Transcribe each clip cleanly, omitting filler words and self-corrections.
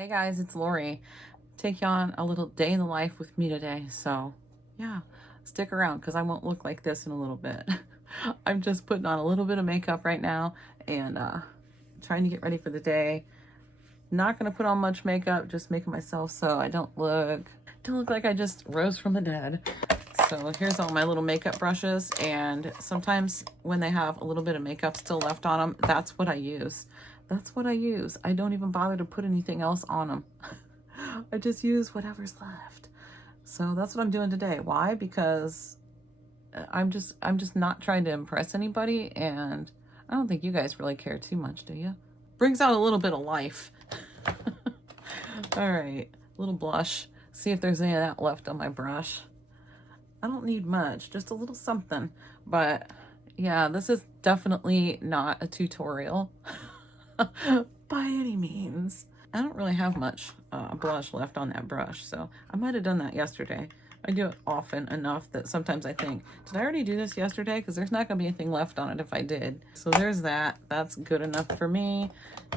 Hey guys, it's Lori. Take you on a little day in the life with me today. So yeah, stick around because I won't look like this in a little bit. I'm just putting on a little bit of makeup right now and trying to get ready for the day. Not gonna put on much makeup, just making myself so I don't look like I just rose from the dead. So here's all my little makeup brushes, and sometimes when they have a little bit of makeup still left on them, that's what I use. That's what I use. I don't even bother to put anything else on them. I just use whatever's left. So that's what I'm doing today. Why? Because I'm just not trying to impress anybody, and I don't think you guys really care too much, do you? Brings out a little bit of life. All right, a little blush. See if there's any of that left on my brush. I don't need much, just a little something. But yeah, this is definitely not a tutorial by any means. I don't really have much blush left on that brush, so I might have done that yesterday. I do it often enough that sometimes I think, did I already do this yesterday? Because there's not going to be anything left on it if I did. So there's that. That's good enough for me.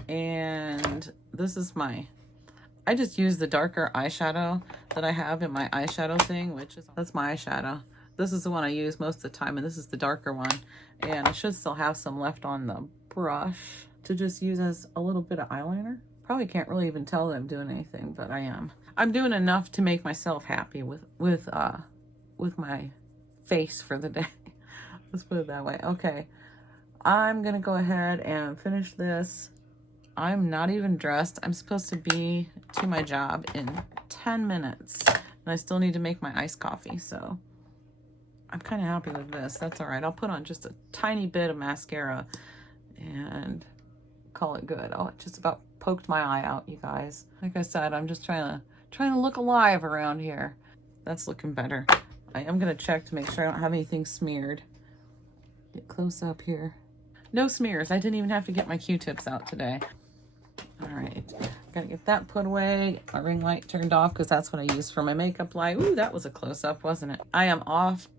And this is I just use the darker eyeshadow that I have in my eyeshadow thing, that's my eyeshadow. This is the one I use most of the time, and this is the darker one. And I should still have some left on the brush to just use as a little bit of eyeliner. Probably can't really even tell that I'm doing anything, but I am. I'm doing enough to make myself happy with my face for the day. Let's put it that way. Okay, I'm gonna go ahead and finish this. I'm not even dressed. I'm supposed to be to my job in 10 minutes, and I still need to make my iced coffee, so I'm kind of happy with this. That's all right. I'll put on just a tiny bit of mascara and call it good. Oh, it just about poked my eye out, you guys. Like I said, I'm just trying to look alive around here. That's looking better. I am gonna check to make sure I don't have anything smeared. Get close up here. No smears. I didn't even have to get my Q-tips out today. All right, gotta get that put away. My ring light turned off because that's what I use for my makeup light. Ooh, that was a close-up, wasn't it? I am off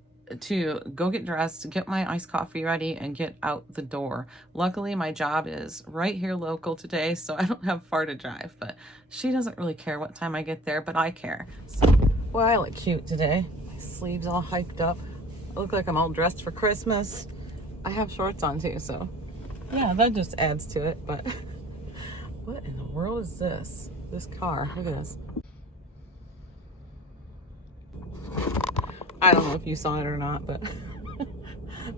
to go get dressed, get my iced coffee ready, and get out the door. Luckily, my job is right here local today, so I don't have far to drive, but she doesn't really care what time I get there, but I care. So, well, I look cute today. My sleeves all hyped up. I look like I'm all dressed for Christmas. I have shorts on too, so yeah, that just adds to it. But what in the world is this? This car, look at this. I don't know if you saw it or not, but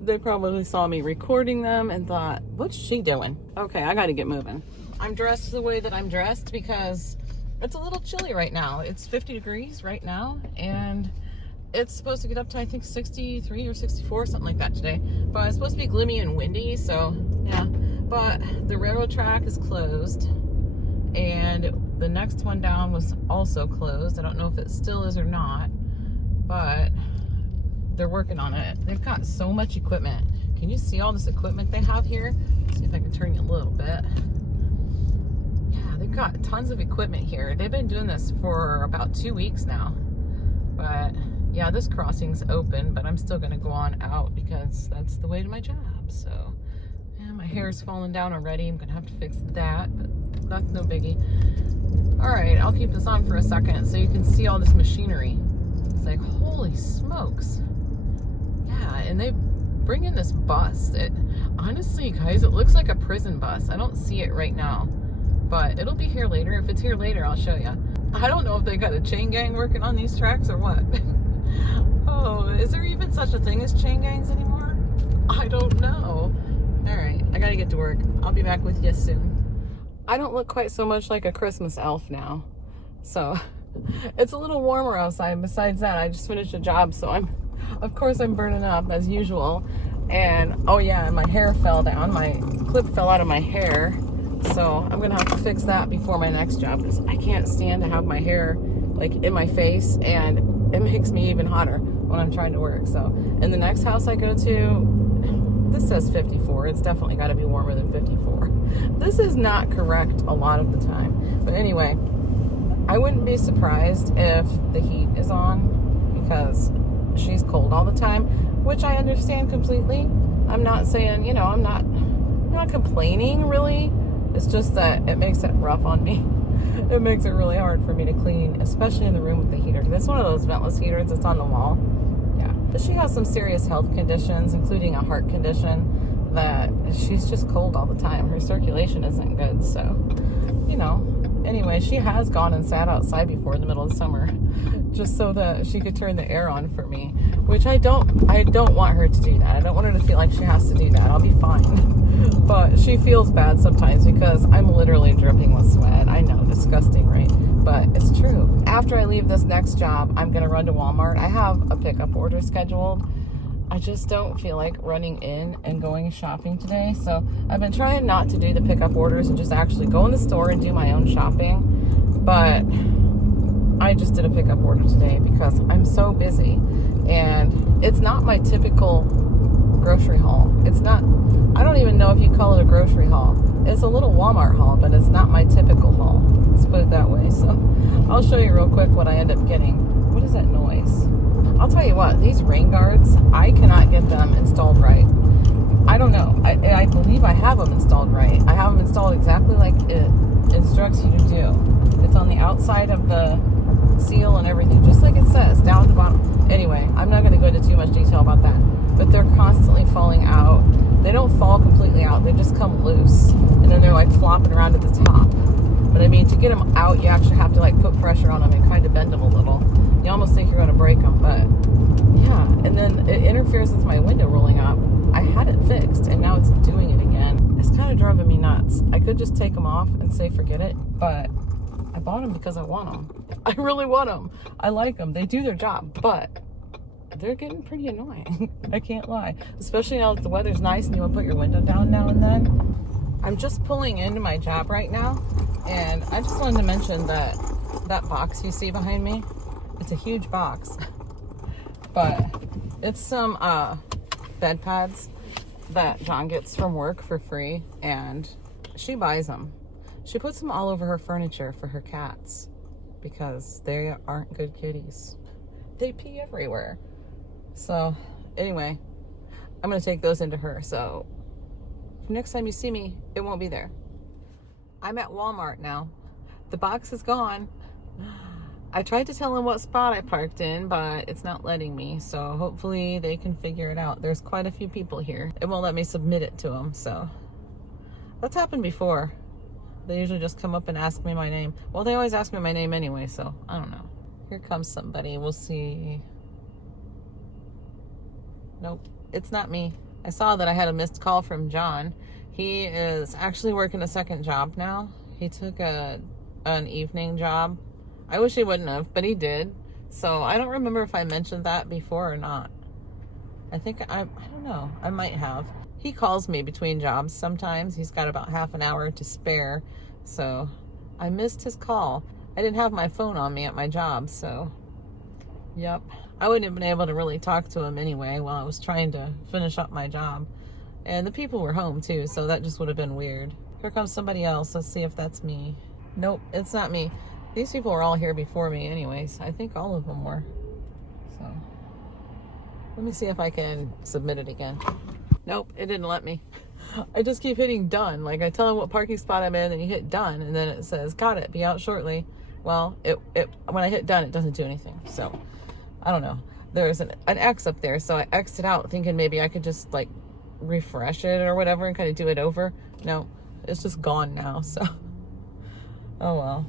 they probably saw me recording them and thought, what's she doing? Okay, I gotta get moving. I'm dressed the way that I'm dressed because it's a little chilly right now. It's 50 degrees right now, and it's supposed to get up to, I think, 63 or 64, something like that today. But it's supposed to be gloomy and windy, so yeah. But the railroad track is closed, and the next one down was also closed. I don't know if it still is or not, but they're working on it. They've got so much equipment. Can you see all this equipment they have here? Let's see if I can turn you a little bit. Yeah, they've got tons of equipment here. They've been doing this for about 2 weeks now. But yeah, this crossing's open, but I'm still gonna go on out because that's the way to my job. So yeah, my hair's falling down already. I'm gonna have to fix that, but that's no biggie. All right, I'll keep this on for a second so you can see all this machinery. It's like, holy smokes. Yeah, and they bring in this bus. Honestly, guys, it looks like a prison bus. I don't see it right now, but it'll be here later. If it's here later, I'll show you. I don't know if they got a chain gang working on these tracks or what. Oh, is there even such a thing as chain gangs anymore? I don't know. All right, I gotta get to work. I'll be back with you soon. I don't look quite so much like a Christmas elf now, so it's a little warmer outside. Besides that, I just finished a job, so of course I'm burning up as usual. And oh yeah, and my hair fell down. My clip fell out of my hair, so I'm gonna have to fix that before my next job because I can't stand to have my hair like in my face, and it makes me even hotter when I'm trying to work. So in the next house I go to, this says 54. It's definitely got to be warmer than 54. This is not correct a lot of the time, but anyway, I wouldn't be surprised if the heat is on because she's cold all the time, which I understand completely. I'm not saying, I'm not complaining really. It's just that it makes it rough on me. it makes it really hard for me to clean, especially in the room with the heater. It's one of those ventless heaters that's on the wall. Yeah. But she has some serious health conditions, including a heart condition, that she's just cold all the time. Her circulation isn't good, so, you know. Anyway, she has gone and sat outside before in the middle of the summer just so that she could turn the air on for me, which I don't want her to do that. I don't want her to feel like she has to do that. I'll be fine. But she feels bad sometimes because I'm literally dripping with sweat. I know, disgusting, right? But it's true. After I leave this next job, I'm going to run to Walmart. I have a pickup order scheduled. I just don't feel like running in and going shopping today. So I've been trying not to do the pickup orders and just actually go in the store and do my own shopping. But I just did a pickup order today because I'm so busy. And it's not my typical grocery haul. It's not, I don't even know if you call it a grocery haul. It's a little Walmart haul, but it's not my typical haul. Let's put it that way. So I'll show you real quick what I end up getting. What is that noise? I'll tell you what, these rain guards, I cannot get them installed right. I don't know. I believe I have them installed right. I have them installed exactly like it instructs you to do. It's on the outside of the seal and everything, just like it says, down at the bottom. Anyway, I'm not going to go into too much detail about that. But they're constantly falling out. They don't fall completely out. They just come loose. And then they're like flopping around at the top. But I mean, to get them out, you actually have to like put pressure on them and kind of bend them a little. You almost think you're going to break them, but yeah. And then it interferes with my window rolling up. I had it fixed, and now it's doing it again. It's kind of driving me nuts. I could just take them off and say forget it, but I bought them because I want them. I really want them. I like them. They do their job, but they're getting pretty annoying. I can't lie. Especially now that the weather's nice and you want to put your window down now and then. I'm just pulling into my job right now, and I just wanted to mention that box you see behind me, it's a huge box, but it's some bed pads that John gets from work for free, and she buys them. She puts them all over her furniture for her cats because they aren't good kitties. They pee everywhere. So anyway, I'm going to take those into her. So next time you see me, it won't be there. I'm at Walmart now. The box is gone. I tried to tell them what spot I parked in, but it's not letting me. So hopefully they can figure it out. There's quite a few people here. It won't let me submit it to them. So that's happened before. They usually just come up and ask me my name. Well, they always ask me my name anyway, so I don't know. Here comes somebody. We'll see. Nope, it's not me. I saw that I had a missed call from John. He is actually working a second job now. He took an evening job. I wish he wouldn't have, but he did. So I don't remember if I mentioned that before or not. I don't know. I might have. He calls me between jobs sometimes. He's got about half an hour to spare. So I missed his call. I didn't have my phone on me at my job, so yep. I wouldn't have been able to really talk to him anyway while I was trying to finish up my job. And the people were home too, so that just would have been weird. Here comes somebody else. Let's see if that's me. Nope, it's not me. These people were all here before me anyways. I think all of them were. So let me see if I can submit it again. Nope, it didn't let me. I just keep hitting done. Like I tell them what parking spot I'm in, and you hit done, and then it says, got it, be out shortly. Well, when I hit done, it doesn't do anything. So I don't know. There's an X up there, so I X'd it out thinking maybe I could just like refresh it or whatever and kind of do it over. No, it's just gone now. So oh well.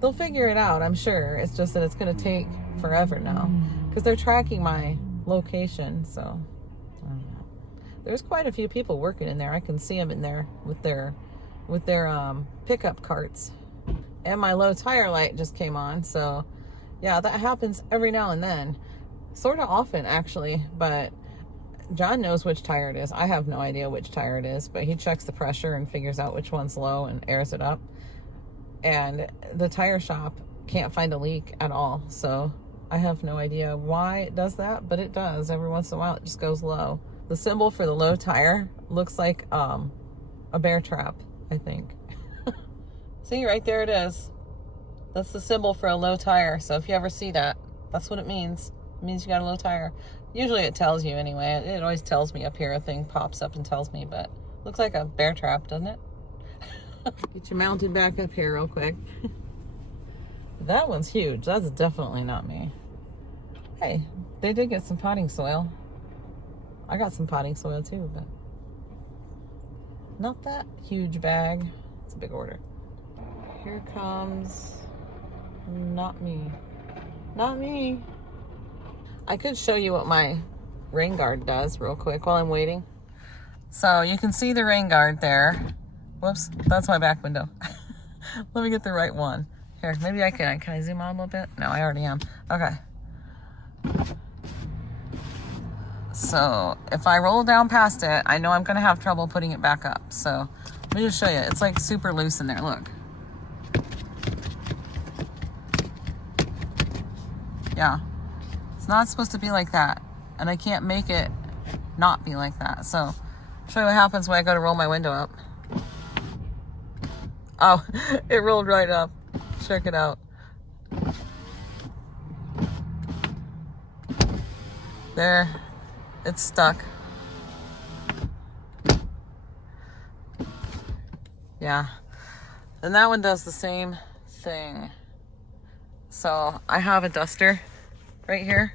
They'll figure it out, I'm sure. It's just that it's going to take forever now because they're tracking my location. So I don't know. There's quite a few people working in there. I can see them in there with their pickup carts. And my low tire light just came on. So yeah, that happens every now and then. Sort of often actually, but John knows which tire it is. I have no idea which tire it is, but he checks the pressure and figures out which one's low and airs it up. And the tire shop can't find a leak at all. So I have no idea why it does that, but it does. Every once in a while it just goes low. The symbol for the low tire looks like a bear trap, I think. See, right there it is. That's the symbol for a low tire. So if you ever see that, that's what it means. It means you got a low tire. Usually it tells you anyway. It always tells me up here. A thing pops up and tells me, but looks like a bear trap, doesn't it? Get you mounted back up here real quick. That one's huge. That's definitely not me. Hey, they did get some potting soil. I got some potting soil too, but not that huge bag. It's a big order. Here comes, not me. Not me. I could show you what my rain guard does real quick while I'm waiting. So you can see the rain guard there. Whoops, that's my back window. Let me get the right one. Here, maybe I can I zoom out a little bit? No, I already am. Okay. So if I roll down past it, I know I'm gonna have trouble putting it back up. So let me just show you. It's like super loose in there, look. Yeah, it's not supposed to be like that. And I can't make it not be like that. So I'll show you what happens when I go to roll my window up. Oh, it rolled right up. Check it out. There, it's stuck. Yeah, and that one does the same thing. So I have a duster right here,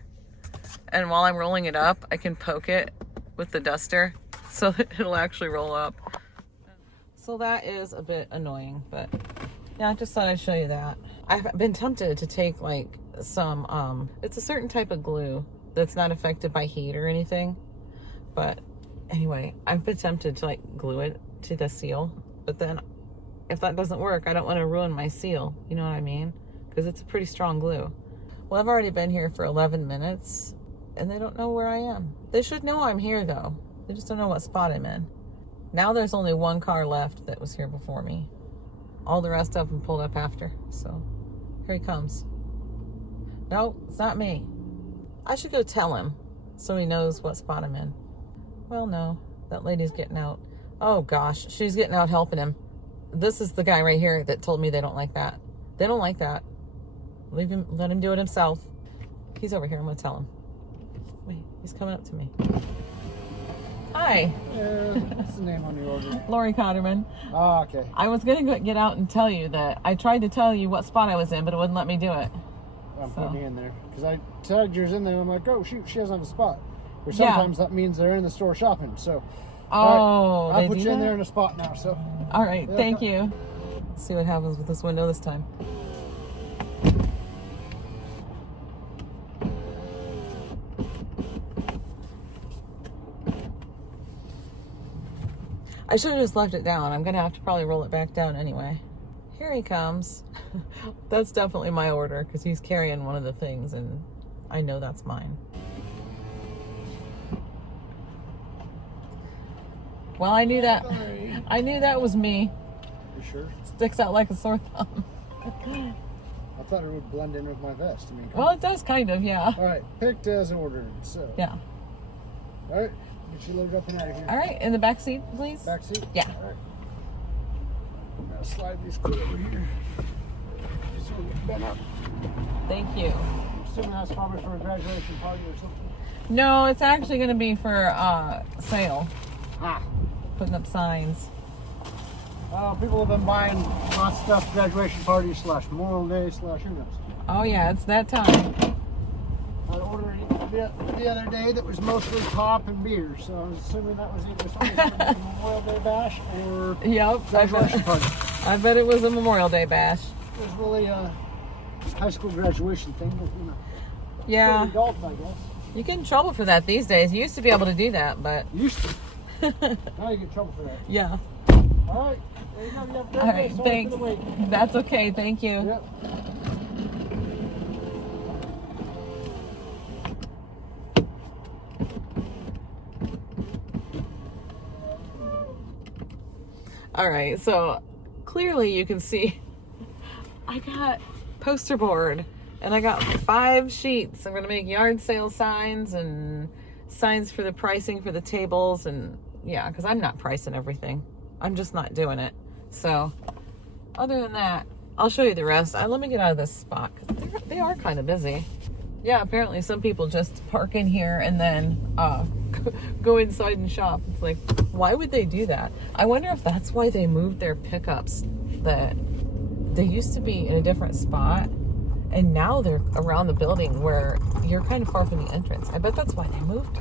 and while I'm rolling it up, I can poke it with the duster so that it'll actually roll up. So that is a bit annoying, but yeah, I just thought I'd show you that. I've been tempted to take like some, it's a certain type of glue that's not affected by heat or anything. But anyway, I've been tempted to like glue it to the seal. But then if that doesn't work, I don't want to ruin my seal. You know what I mean? Because it's a pretty strong glue. Well, I've already been here for 11 minutes and they don't know where I am. They should know I'm here though. They just don't know what spot I'm in. Now there's only one car left that was here before me. All the rest of them pulled up after. So here he comes. No, it's not me. I should go tell him so he knows what spot I'm in. Well, no, that lady's getting out. Oh gosh, she's getting out helping him. This is the guy right here that told me they don't like that. They don't like that. Leave him, let him do it himself. He's over here, I'm gonna tell him. Wait, he's coming up to me. Hi. What's the name on your order? Lori Cotterman. Oh, okay. I was gonna get out and tell you that I tried to tell you what spot I was in, but it wouldn't let me do it. I'm putting you in there. Because I tagged yours in there and I'm like, oh shoot, she doesn't have a spot. Or sometimes that means they're in the store shopping. So, oh, right, I'll put you in there in a spot now. So, all right, thank you. Let's see what happens with this window this time. I should have just left it down. I'm gonna have to probably roll it back down anyway. Here he comes. That's definitely my order because he's carrying one of the things and I know that's mine. Well, I knew that. I knew that was me. You sure? Sticks out like a sore thumb. I thought it would blend in with my vest. I mean, well, it does kind of, yeah. All right, picked as ordered. So. Yeah. All right, get you loaded up and out of here. All right, in the back seat, please. Back seat. Yeah. All right. I'm gonna slide these clear over here. Just so we get bent up. Thank you. I'm assuming that's probably for a graduation party or something. No, it's actually going to be for sale. Ah. Putting up signs. People have been buying lots of stuff, graduation parties / Memorial Day / who knows. Oh yeah, it's that time. I ordered the other day that was mostly pop and beer, so I was assuming that was either something Memorial Day bash or graduation party. I bet it was a Memorial Day bash. It was really a high school graduation thing, but you know. Yeah. Adult, I guess. You get in trouble for that these days. You used to be able to do that, but used to. Now you get in trouble for that. Yeah. All right. There you go. You have a great All right, day. Sorry thanks. for the wait. That's okay. Thank you. Yep. All right, so clearly you can see I got poster board and I got 5 sheets. I'm going to make yard sale signs and signs for the pricing for the tables, and yeah, because I'm not pricing everything. I'm just not doing it. So other than that, I'll show you the rest. Let me get out of this spot because they are kind of busy. Yeah, apparently some people just park in here and then go inside and shop. It's like, why would they do that? I wonder if that's why they moved their pickups, that they used to be in a different spot and now they're around the building where you're kind of far from the entrance. I bet that's why they moved.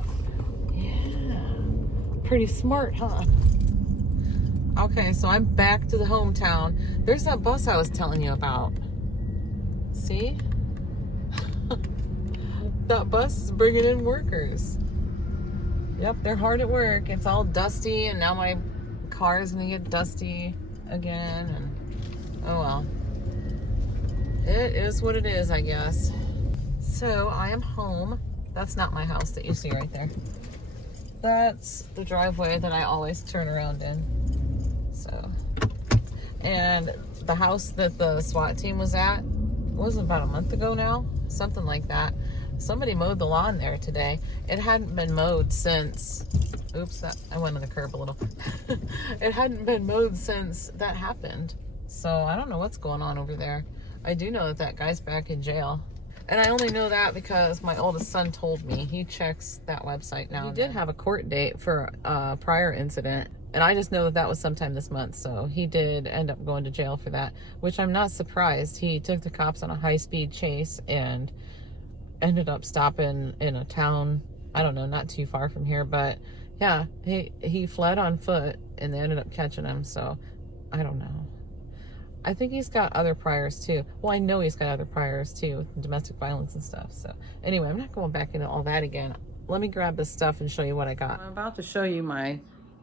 Yeah. Pretty smart, huh? Okay, so I'm back to the hometown. There's that bus I was telling you about. See? That bus is bringing in workers. Yep, they're hard at work. It's all dusty, and now my car is gonna get dusty again, and oh well. It is what it is, I guess. So I am home. That's not my house that you see right there. That's the driveway that I always turn around in. So, and the house that the SWAT team was at was about a month ago now, something like that. Somebody mowed the lawn there today. It hadn't been mowed since, oops, I went on the curb a little. It hadn't been mowed since that happened. So I don't know what's going on over there. I do know that that guy's back in jail. And I only know that because my oldest son told me. He checks that website now. He did have a court date for a prior incident. And I just know that that was sometime this month. So he did end up going to jail for that, which I'm not surprised. He took the cops on a high-speed chase and ended up stopping in a town, I don't know, not too far from here. But yeah, he fled on foot and they ended up catching him. So I don't know. I think he's got other priors too. Well, I know he's got other priors too, with domestic violence and stuff. So anyway, I'm not going back into all that again. Let me grab this stuff and show you what I got. I'm about to show you my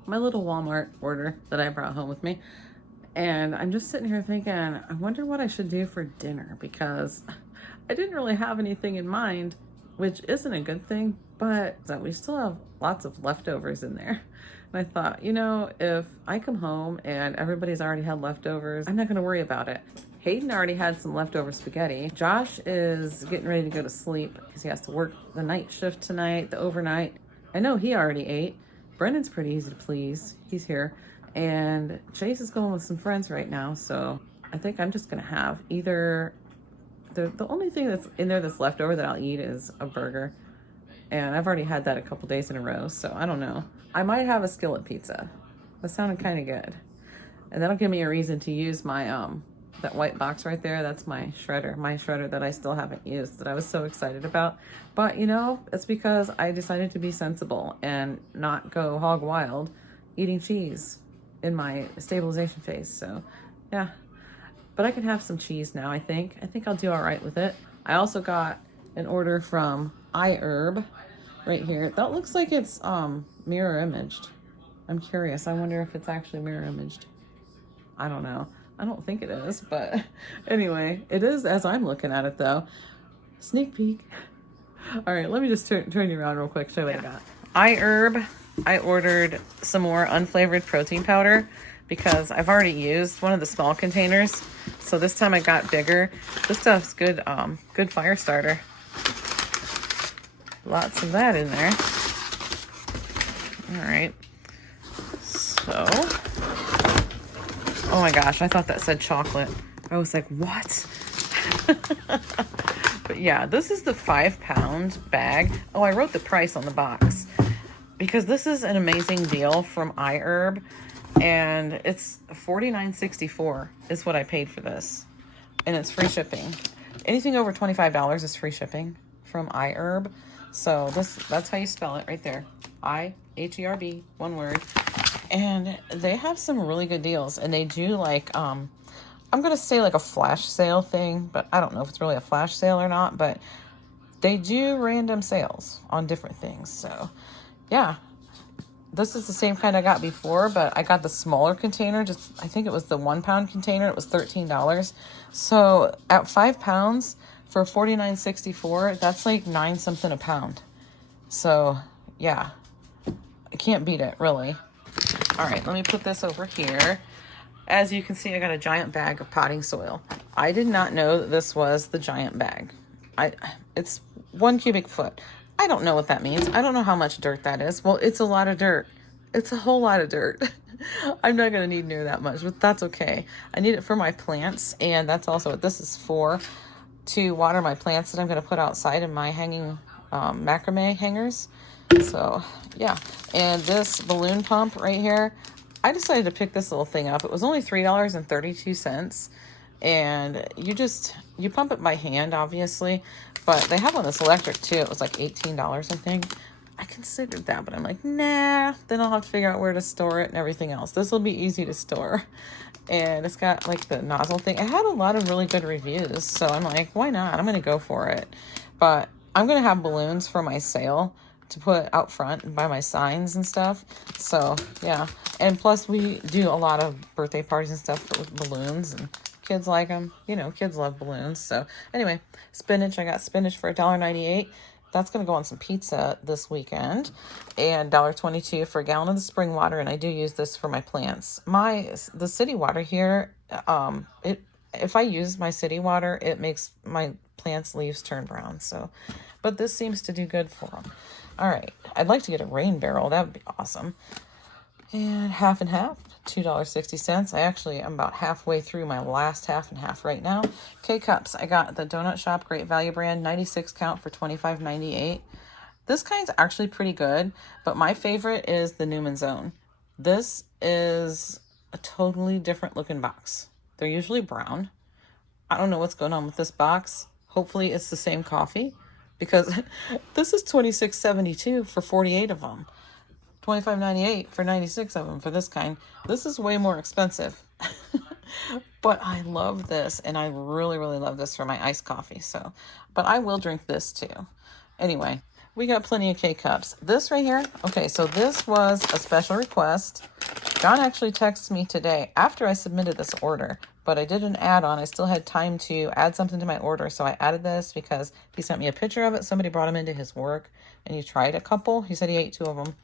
little Walmart order that I brought home with me. And I'm just sitting here thinking, I wonder what I should do for dinner, because I didn't really have anything in mind, which isn't a good thing, but we still have lots of leftovers in there. And I thought, you know, if I come home and everybody's already had leftovers, I'm not going to worry about it. Hayden already had some leftover spaghetti. Josh is getting ready to go to sleep because he has to work the night shift tonight, the overnight. I know he already ate. Brendan's pretty easy to please. He's here. And Chase is going with some friends right now. So I think I'm just going to have either, the only thing that's in there that's left over that I'll eat is a burger. And I've already had that a couple days in a row, so I don't know. I might have a skillet pizza. That sounded kind of good. And that'll give me a reason to use my, that white box right there. That's my shredder that I still haven't used, that I was so excited about. But, you know, it's because I decided to be sensible and not go hog wild eating cheese in my stabilization phase. So, yeah. But I can have some cheese now, I think. I think I'll do all right with it. I also got an order from iHerb right here. That looks like it's mirror imaged. I'm curious. I wonder if it's actually mirror imaged. I don't know. I don't think it is, but anyway, it is as I'm looking at it though. Sneak peek. All right, let me just turn you around real quick, show you what I got. iHerb, I ordered some more unflavored protein powder because I've already used one of the small containers. So this time I got bigger. This stuff's good, good fire starter. Lots of that in there. All right. So, oh my gosh, I thought that said chocolate. I was like, what? But yeah, this is the 5-pound bag. Oh, I wrote the price on the box because this is an amazing deal from iHerb, and it's $49.64 is what I paid for this, and it's free shipping. Anything over $25 is free shipping from iHerb. So that's how you spell it right there. IHERB, one word. And they have some really good deals, and they do like, I'm going to say like a flash sale thing, but I don't know if it's really a flash sale or not, but they do random sales on different things. So yeah, this is the same kind I got before, but I got the smaller container. I think it was the 1-pound container. It was $13. So at 5 pounds for $49.64, that's like 9 something a pound. So yeah, I can't beat it, really. All right, let me put this over here. As you can see, I got a giant bag of potting soil. I did not know that this was the giant bag. It's 1 cubic foot. I don't know what that means. I don't know how much dirt that is. Well, it's a lot of dirt. It's a whole lot of dirt. I'm not going to need near that much, but that's okay. I need it for my plants, and that's also what this is for, to water my plants that I'm going to put outside in my hanging macrame hangers. So yeah, and this balloon pump right here, I decided to pick this little thing up. It was only $3.32, and you pump it by hand, obviously, but they have one that's electric too. It was like $18, I think. I considered that, but I'm like, nah, then I'll have to figure out where to store it and everything else. This will be easy to store. And it's got like the nozzle thing. It had a lot of really good reviews, so I'm like, why not? I'm gonna go for it. But I'm gonna have balloons for my sale to put out front and by my signs and stuff. So yeah, and plus we do a lot of birthday parties and stuff with balloons, and kids like them. You know, kids love balloons. So anyway, spinach. I got spinach for $1.98. That's going to go on some pizza this weekend. And $1.22 for a gallon of the spring water. And I do use this for my plants. The city water here, if I use my city water, it makes my plants' leaves turn brown. So, but this seems to do good for them. All right. I'd like to get a rain barrel. That would be awesome. And half and half, $2.60. I actually am about halfway through my last half and half right now. K-Cups. I got the Donut Shop Great Value brand, 96 count for $25.98. This kind's actually pretty good, but my favorite is the Newman's Own. This is a totally different looking box. They're usually brown. I don't know what's going on with this box. Hopefully it's the same coffee, because this is $26.72 for 48 of them. $25.98 for 96 of them for this kind. This is way more expensive. But I love this, and I really, really love this for my iced coffee. So, but I will drink this too. Anyway, we got plenty of K-Cups. This right here, okay, so this was a special request. John actually texted me today after I submitted this order, but I did an add-on. I still had time to add something to my order, so I added this because he sent me a picture of it. Somebody brought him into his work, and he tried a couple. He said he ate 2 of them.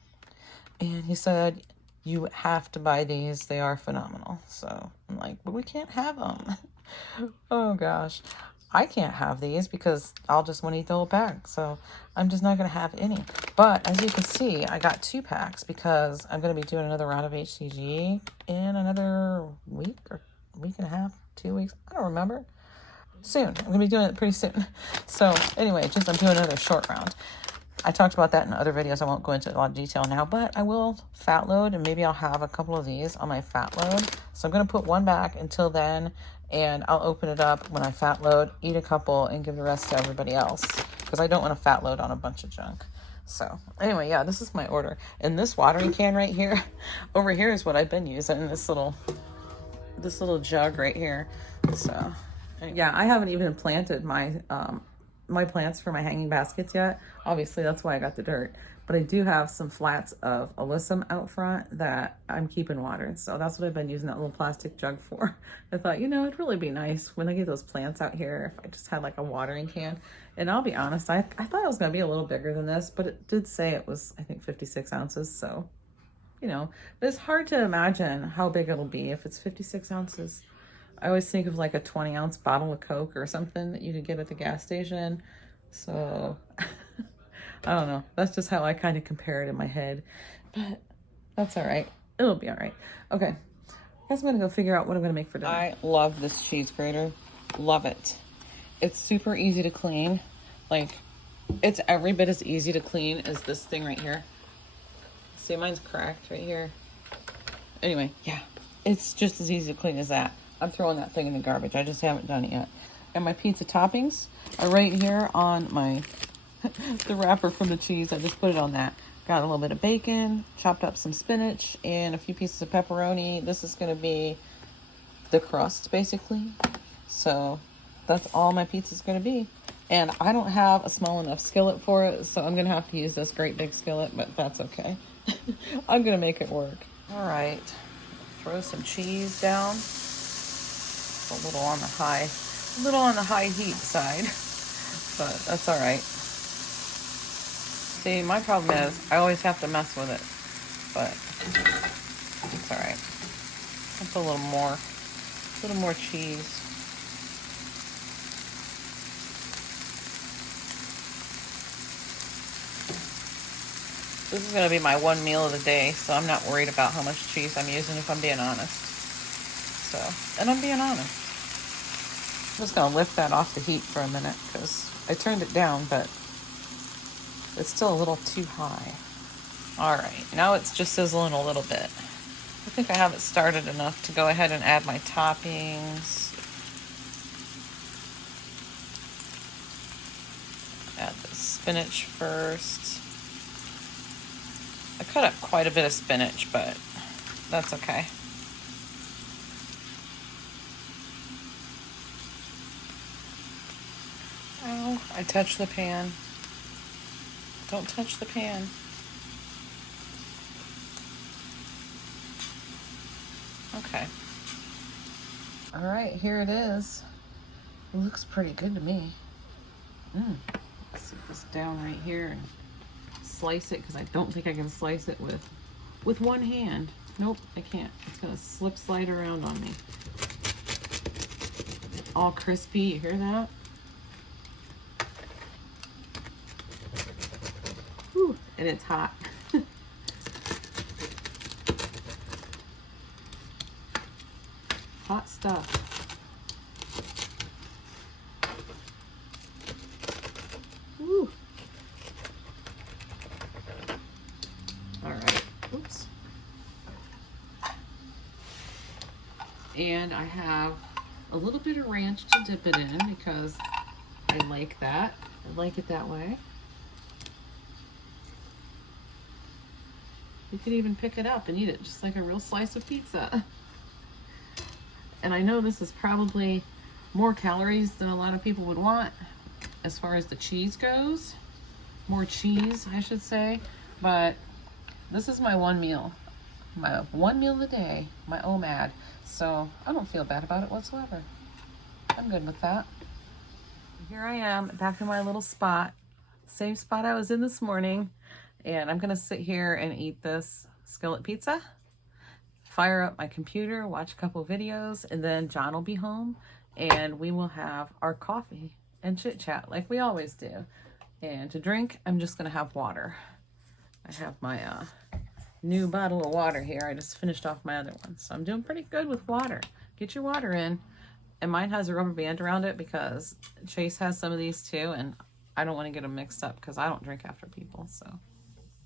And he said, you have to buy these. They are phenomenal. So I'm like, but we can't have them. Oh, gosh. I can't have these because I'll just want to eat the whole pack. So I'm just not going to have any. But as you can see, I got 2 packs because I'm going to be doing another round of HCG in another week or week and a half, 2 weeks. I don't remember. Soon. I'm going to be doing it pretty soon. So anyway, I'm doing another short round. I talked about that in other videos. I won't go into a lot of detail now, but I will fat load, and maybe I'll have a couple of these on my fat load. So I'm going to put 1 back until then, and I'll open it up when I fat load, eat a couple, and give the rest to everybody else, because I don't want to fat load on a bunch of junk. So anyway, yeah, this is my order. And this watering can right here, over here is what I've been using, this little jug right here. So anyway. Yeah, I haven't even planted my plants for my hanging baskets yet. Obviously, that's why I got the dirt. But I do have some flats of alyssum out front that I'm keeping watered. So that's what I've been using that little plastic jug for. I thought, it'd really be nice when I get those plants out here if I just had like a watering can. And I'll be honest, I thought it was going to be a little bigger than this, but it did say it was, I think, 56 ounces. So, but it's hard to imagine how big it'll be if it's 56 ounces. I always think of like a 20-ounce bottle of Coke or something that you could get at the gas station. So I don't know. That's just how I kind of compare it in my head. But that's all right. It'll be all right. Okay. I guess I'm going to go figure out what I'm going to make for dinner. I love this cheese grater. Love it. It's super easy to clean. Like, it's every bit as easy to clean as this thing right here. See, mine's cracked right here. Anyway, yeah. It's just as easy to clean as that. I'm throwing that thing in the garbage. I just haven't done it yet. And my pizza toppings are right here on my the wrapper from the cheese. I just put it on that. Got a little bit of bacon, chopped up some spinach, and a few pieces of pepperoni. This is going to be the crust, basically. So that's all my pizza's going to be. And I don't have a small enough skillet for it, so I'm going to have to use this great big skillet, but that's okay. I'm going to make it work. All right. Throw some cheese down. A little on the high heat side, but that's all right. See, my problem is I always have to mess with it, but it's all right. That's a little more cheese. This is going to be my one meal of the day, so I'm not worried about how much cheese I'm using, if I'm being honest. So, and I'm being honest. I'm just going to lift that off the heat for a minute because I turned it down, but It's still a little too high. All right, now it's just sizzling a little bit. I think I have it started enough to go ahead and add my toppings. Add the spinach first. I cut up quite a bit of spinach, but that's okay. Oh, I touched the pan. Don't touch the pan. Okay. All right, here it is. It looks pretty good to me. Let's sit this down right here and slice it, because I don't think I can slice it with one hand. Nope, I can't. It's gonna slide around on me. All crispy, you hear that? Whew, and it's hot. Hot stuff. Woo. All right, oops. And I have a little bit of ranch to dip it in because I like that. I like it that way. You could even pick it up and eat it just like a real slice of pizza. And I know this is probably more calories than a lot of people would want as far as the cheese goes. More cheese, I should say. But this is my one meal. My one meal a day, my OMAD. So I don't feel bad about it whatsoever. I'm good with that. Here I am back in my little spot. Same spot I was in this morning. And I'm gonna sit here and eat this skillet pizza, fire up my computer, watch a couple videos, and then John will be home and we will have our coffee and chit chat like we always do. And to drink, I'm just gonna have water. I have my new bottle of water here. I just finished off my other one. So I'm doing pretty good with water. Get your water in. And mine has a rubber band around it because Chase has some of these too, and I don't want to get them mixed up because I don't drink after people, so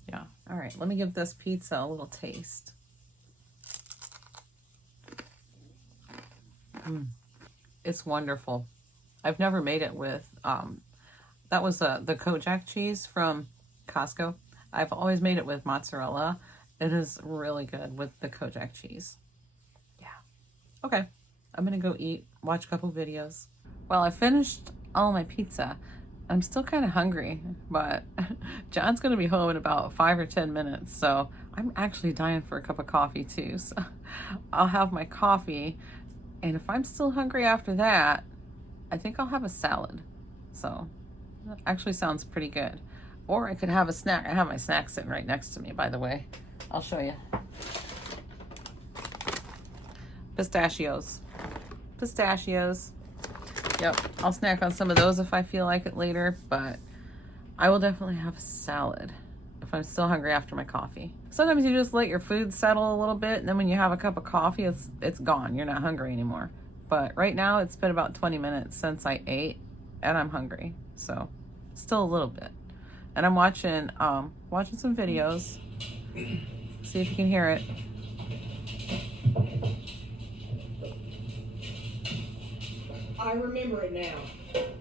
yeah. All right, let me give this pizza a little taste. It's wonderful. I've never made it with, that was the Kojak cheese from Costco. I've always made it with mozzarella. It is really good with the Kojak cheese. Yeah. Okay, I'm gonna go eat, watch a couple videos. Well, I finished all my pizza. I'm still kind of hungry, but John's gonna be home in about 5 or 10 minutes, so I'm actually dying for a cup of coffee too. So I'll have my coffee, and if I'm still hungry after that, I think I'll have a salad. So that actually sounds pretty good. Or I could have a snack. I have my snack sitting right next to me, by the way. I'll show you. Pistachios. Pistachios. Yep, I'll snack on some of those if I feel like it later, but I will definitely have a salad if I'm still hungry after my coffee. Sometimes you just let your food settle a little bit, and then when you have a cup of coffee, it's gone. You're not hungry anymore. But right now, it's been about 20 minutes since I ate, and I'm hungry, so still a little bit. And I'm watching some videos. See if you can hear it. I remember it now,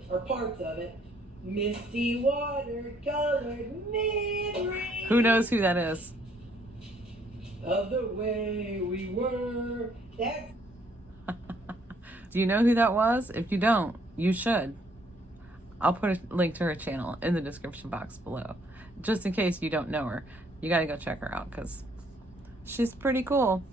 or parts of it. Misty water-colored memories. Who knows who that is? Of the way we were. That's... Do you know who that was? If you don't, you should. I'll put a link to her channel in the description box below. Just in case you don't know her. You gotta go check her out because she's pretty cool.